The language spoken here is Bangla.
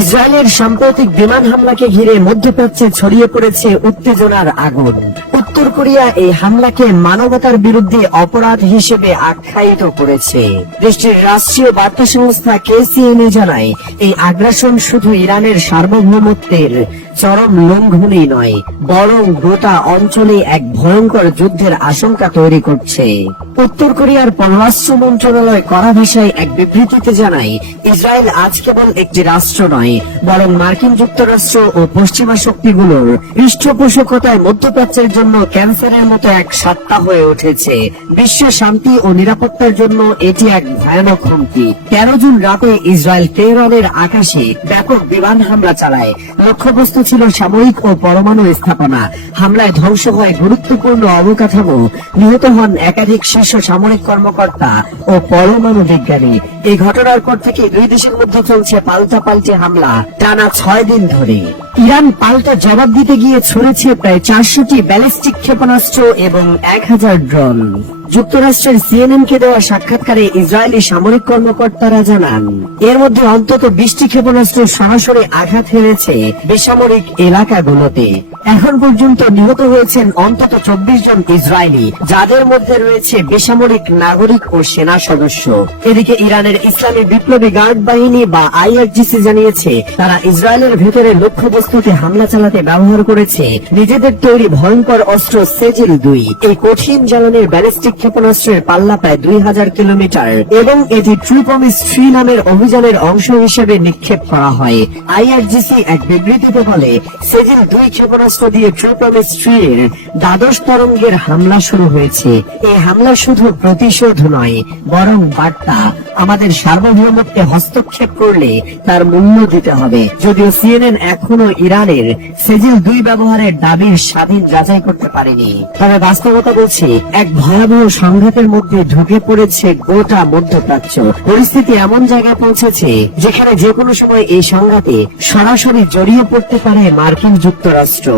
ইসরায়েলের সাম্প্রতিক বিমান হামলাকে ঘিরে মধ্যপ্রাচ্যে ছড়িয়ে পড়েছে উত্তেজনার আগুন। উত্তর কোরিয়া এই হামলাকে মানবতার বিরুদ্ধে অপরাধ হিসেবে আখ্যায়িত করেছে। দেশটির রাষ্ট্রীয় বার্তা সংস্থা KCNA জানায়, এই আগ্রাসন শুধু ইরানের সার্বভৌমত্বের চরম লঙ্ঘনই নয়, বরং গোটা অঞ্চলে এক ভয়ঙ্কর যুদ্ধের আশঙ্কা তৈরি করছে। উত্তর কোরিয়ার পররাষ্ট্র মন্ত্রণালয় কড়া ভাষায় এক বিবৃতিতে জানায়, ইসরায়েল আজ কেবল একটি রাষ্ট্র নয়, বরং মার্কিন যুক্তরাষ্ট্র ও পশ্চিমা শক্তিগুলোর পৃষ্ঠপোষকতায় মধ্যপ্রাচ্যের জন্য ক্যান্সারের মতো এক সত্তা হয়ে উঠেছে। বিশ্ব শান্তি ও নিরাপত্তার জন্য এটি এক ভয়ানক হুমকি। 13 জুন রাতে ইসরায়েল তেহরানের আকাশে ব্যাপক বিমান হামলা চালায়। লক্ষ্যবস্তু ছিল সামরিক ও পরমাণু স্থাপনা। হামলায় ধ্বংস হয় গুরুত্বপূর্ণ অবকাঠামো, নিহত হন একাধিক শীর্ষ সামরিক কর্মকর্তা ও পরমাণু বিজ্ঞানী। এই ঘটনার পর থেকে দুই দেশের মধ্যে চলছে পাল্টাপাল্টি হামলা টানা 6 দিন ধরে। ইরান পাল্টা জবাব দিতে গিয়ে ছড়েছে প্রায় 400টি ব্যালিস্টিক ক্ষেপণাস্ত্র এবং 1000 ড্রোন। যুক্তরাষ্ট্রের CNN কে দেওয়া সাক্ষাৎকারে ইসরায়েলি সামরিক কর্মকর্তারা জানান, এর মধ্যে অন্তত 20টি ক্ষেপণাস্ত্র সরাসরি আঘাত হেনেছে বেসামরিক এলাকাগুলোতে। এখন পর্যন্ত নিহত হয়েছেন অন্তত 24 জন ইসরায়েলি, যাদের মধ্যে রয়েছে বেসামরিক নাগরিক ও সেনা সদস্য। এদিকে ইরানের ইসলামী বিপ্লবী গার্ড বাহিনী বা IRGC জানিয়েছে, তারা ইসরায়েলের ভেতরে লক্ষ্যবস্তুতে হামলা চালাতে ব্যবহার করেছে নিজেদের তৈরি ভয়ঙ্কর অস্ত্র সেজিল-2। এই কঠিন জ্বালানির ব্যালিস্টিক ক্ষেপণাস্ত্রের পাল্লা প্রায় 2000 কিলোমিটার এবং এটি ট্রু প্রমিস 3 নামের অভিযানের অংশ হিসেবে নিক্ষেপ করা হয়। IRGC এক বিবৃতিতে বলে, সেজিল-2 ক্ষেপণাস্ত্র দিয়ে ট্রু প্রমিস 3 এর দ্বাদশ তরঙ্গের হামলা শুরু হয়েছে। এই হামলা শুধু প্রতিশোধ নয়, বরং বার্তা, আমাদের সার্বভৌমত্বে হস্তক্ষেপ করলে তার মূল্য দিতে হবে। যদিও CNN এখনো ইরানের সেজিল-2 ব্যবহারের দাবির স্বাধীন যাচাই করতে পারেনি, তবে বাস্তবতা বলছে এক ভয়াবহ সংঘাতের মধ্যে ঢুকে পড়েছে গোটা মধ্যপ্রাচ্য। পরিস্থিতি এমন জায়গায় পৌঁছেছে যেখানে যে কোনো সময় এই সংঘাতে সরাসরি জড়িয়ে পড়তে পারে মার্কিন যুক্তরাষ্ট্র।